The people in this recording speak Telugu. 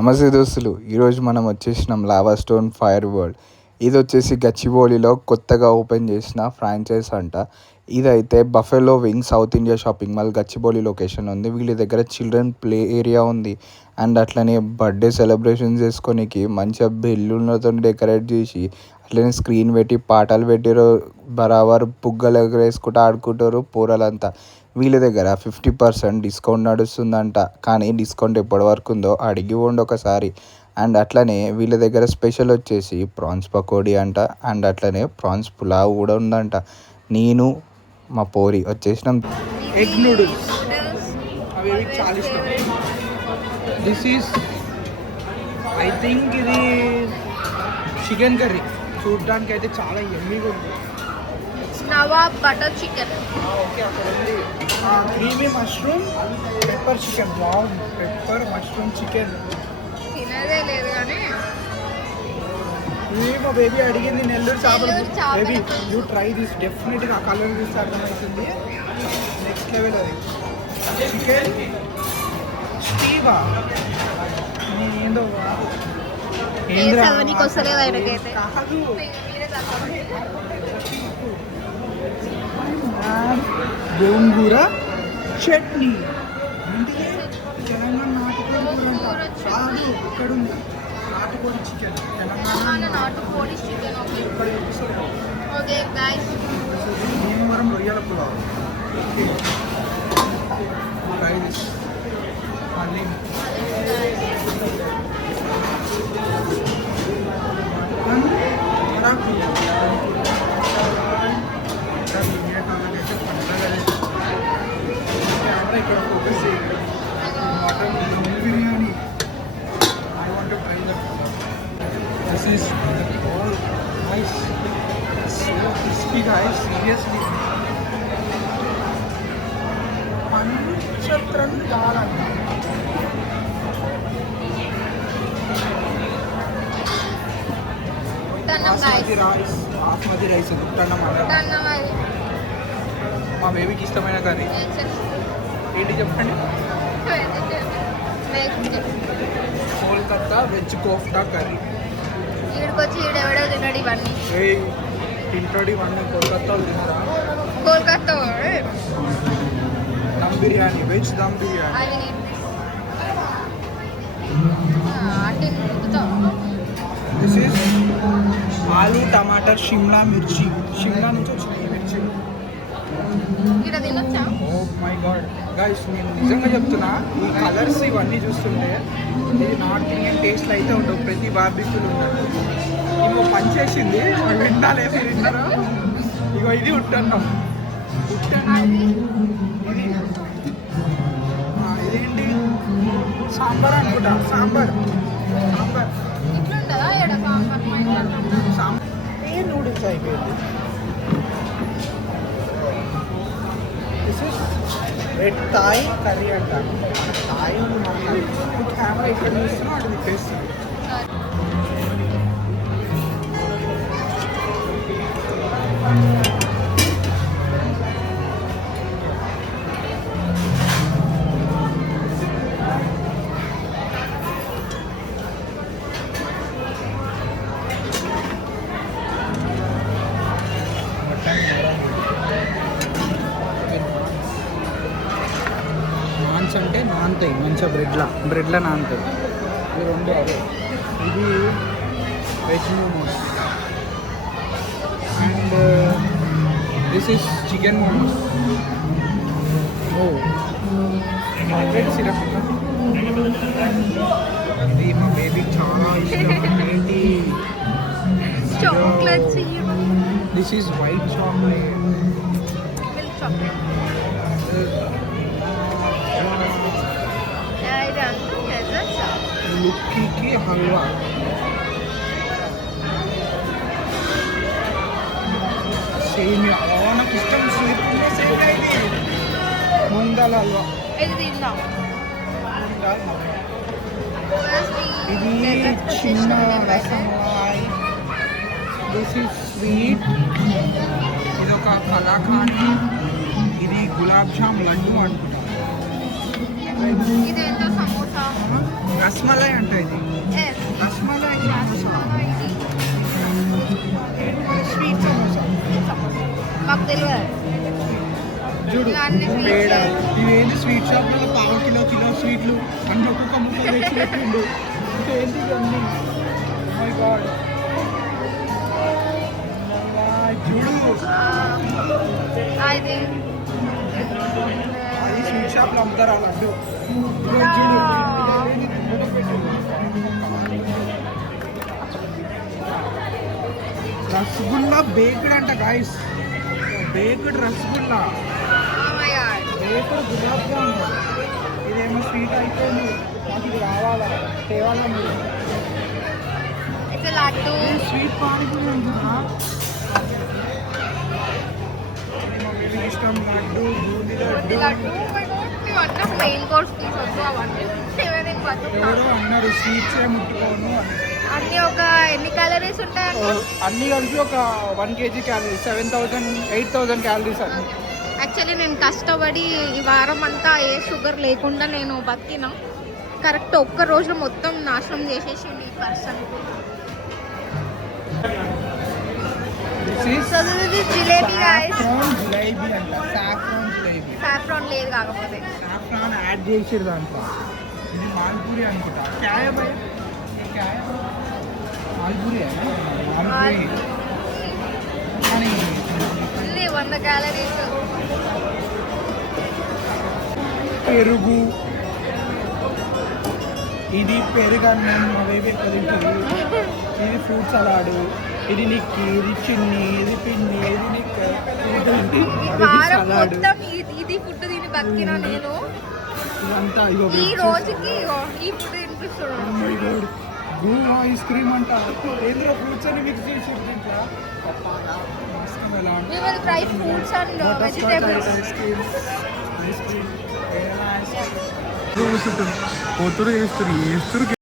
నమస్తే దోస్తులు, ఈరోజు మనం వచ్చేసినాం లావా స్టోన్ ఫైర్ వరల్డ్. ఇది వచ్చేసి గచ్చిబౌలిలో కొత్తగా ఓపెన్ చేసిన ఫ్రాంచైజ్ అంట. ఇదైతే buffalo wing south India shopping mall Gachibowli location ఉంది. వీళ్ళ దగ్గర చిల్డ్రన్ ప్లే ఏరియా ఉంది. అండ్ అట్లనే బర్త్డే సెలబ్రేషన్ చేసుకోనికి మంచిగా బెలూన్లతో డెకరేట్ చేసి అట్లనే స్క్రీన్ పెట్టి పాటలు పెట్టారు. బరాబర్ పుగ్గలు ఎగరేసుకుంటూ ఆడుకుంటారు పోరలంతా. వీళ్ళ దగ్గర 50% డిస్కౌంట్ నడుస్తుందంట. కానీ డిస్కౌంట్ ఎప్పటి వరకు ఉందో అడిగి ఉండి ఒకసారి. అండ్ అట్లనే వీళ్ళ దగ్గర స్పెషల్ వచ్చేసి ప్రాన్స్ పకోడీ అంట. అండ్ అట్లనే ప్రాన్స్ పులావ్ కూడా ఉందంట. నేను మా పోరి వచ్చేసినాం. ఎగ్ నూడిల్స్ అవి చాలా ఇష్టం. దిస్ ఈస్ ఐ థింక్ ఇది చికెన్ కర్రీ. చూడడానికి అయితే చాలా ఎమ్మీగా ఉంది. Nawab butter chicken. ఓకే, అక్కడ ఉంది క్రీమీ మష్రూమ్ పెప్పర్ చికెన్. బాగుంది. పెప్పర్ మష్రూమ్ చికెన్ తినదే లేదు కానీ ఇది మా బేబీ అడిగింది నెల్లూరు చేపలు. బేబీ యూ ట్రై దిస్, డెఫినెట్గా ఆ కలర్ చూస్తే అర్థమవుతుంది. నెక్స్ట్ లెవెల్ అది. చికెన్ స్టీవా ఏందో నీకు వస్తలేదు ఆయనకైతే. కాదు. గోంగూర చట్నీ. ఏంటిది? తెలంగాణ నాటుకోడి కూర అంట. కాదు, ఇక్కడ ఉంది నాటుకోడి చికెన్. తెలంగాణ నాటుకోడి చికెన్. ఓకే గైస్, భీమవరం రొయ్యల పులావ్. మళ్ళీ ఇక్కడ focus mutton dum biryani. I want to try that. This is all nice, so crispy guys. Seriously పంచత్రం కావాలంట. బాస్మతి రైస్, బాస్మతి రైస్ గుట్టన్నం అంటారు. మా బేబీకి ఇష్టమైన కర్రీ ఏంటి చెప్పండి? Kolkata veg kofta curry. ఈడికొచ్చి ఈడెవడో తినడు ఇవన్నీ. తింటాడు ఇవన్నీ. కోల్కతా తిన్నారా? Kolkata dum biryani, veg dum biryani. This is aloo tamatar Shimla mirchi. Shimla నుంచి వచ్చిన ఈ మిర్చి. ఓ మై గాడ్ గైస్, నేను నిజంగా చెప్తున్నా, ఈ కలర్స్ ఇవన్నీ చూస్తుంటే ఇది నార్త్ ఇండియన్ టేస్ట్లు అయితే ఉండవు. ప్రతి బార్బిక్యూలు ఉన్నాయి. ఇంకో పనిచేసింది వింటాలే, మీరు విన్నారా? ఇగో ఇది ఉట్టన్నం. ఇది ఇదేంటి? సాంబార్ అనుకుంటా. సాంబార్ ఏ నూడిల్స్ అయిపోయింది. This is red Thai curry అంట. థాయ్ కెమెరా ఇక్కడ చూస్తున్నా అటు తిప్పేస్తుంది. నాన్స్ అంటే నానతాయి మంచిగా బ్రెడ్లా నానతాయి. ఇది రెండు అదే. ఇది veg momos and this is chicken momos. ఓ చాక్లెట్ సిరప్. ఇది మా బేబీకి చాలా ఇష్టం. ఏంటి? Chocolate. This is white chocolate. Milk chocolate. లుక్కీకి హల్వా. సేమియా. నాకు ఇష్టం స్వీట్ సేమియా. ఇది ముంగాల్ హల్వా. ఇది చిన్న రసమలై. This is sweet. ఇది ఒక కలాకాండ్. ఇది గులాబ్ జామ్ లడ్డు అనుకుంటా. ఇది ఎంత సమోసా రస్మలై అంట ఇది. రస్మలై సమోసా. స్వీట్ సమోసా. మాకు తెలియదు చూడు అన్ని పేడ. స్వీట్స్ ఇవేంటి స్వీట్ షాప్లో పావు కిలో స్వీట్లు అన్ని ఒక్కొక్క ముక్క తెచ్చిపెట్టిండు. ఏంటి ఇవన్నీ? My God. చూడు అది అది స్వీట్ షాప్లో అమ్ముతారు ఆ లడ్డు. రసగుల్లా బేక్డ్ అంట guys. Baked rasgulla, baked gulab jamun. ఇదేమో స్వీట్ అయిపోయింది. నాకు ఇది రావాలా, తేవాలా మీరు? ఇట్స్ లడ్డు స్వీట్ పానీపూరి అనుకున్నా. ఇది మా బేబీకి ఇష్టం. లడ్డు, బూందీ లడ్డు. లడ్డు ఇవన్నీ మెయిన్ కోర్స్ తీసుకోవచ్చు. అవన్నీ ఎవరో అన్నారు స్వీట్సే ముట్టుకోను అని. అన్ని ఒక ఎన్ని క్యాలరీస్ ఉంటాయండి? అన్ని కలిపి ఒక 1 kg క్యాలరీస్, 7,000 8,000 క్యాలరీస్ అన్ని. యాక్చువల్లీ నేను కష్టపడి ఈ వారం అంతా ఏ షుగర్ లేకుండా నేను బతికిన కరెక్ట్ ఒక్క రోజులో మొత్తం నాశనం చేసేసింది ఈ పర్సన్. జిలేబీ జిలేబీ అంట. సాఫ్రాన్ జిలేబీ. సాఫ్రాన్ లేదు కాకపోతే సాఫ్రాన్ యాడ్ చేసిరు దాంట్లో. ఇది మాల్పూరి అనుకుంటా. క్యాయ భయ క్యాయ మాల్పూరి మాల్పూరి కానీ ఉంది 100 క్యాలరీస్. పెరుగు. ఇది పెరుగన్నం మా బేబీ ఎక్కువ తింటుంది. ఇది ఫ్రూట్ సలాడు. ఇది నిక్కి, ఇది చిన్ని, ఇది పిన్ని, ఇది నిక్క, ఇది వారం సలాడ్. మొత్తం ఇది ఫుడ్ తిని బతికినా నేను. ఇదంతా ఇగో ఈ రోజుకి ఈ ఫుడ్ తినిపిస్తున్నాను. గూవా ఐస్ క్రీమ్ అంట. ఏంద్ర ఫ్రూట్స్ అని మిక్స్ చేసి దీంట్లో We will try fruits and vegetables. Ice cream. Ice cream. కూతురు చేస్తారు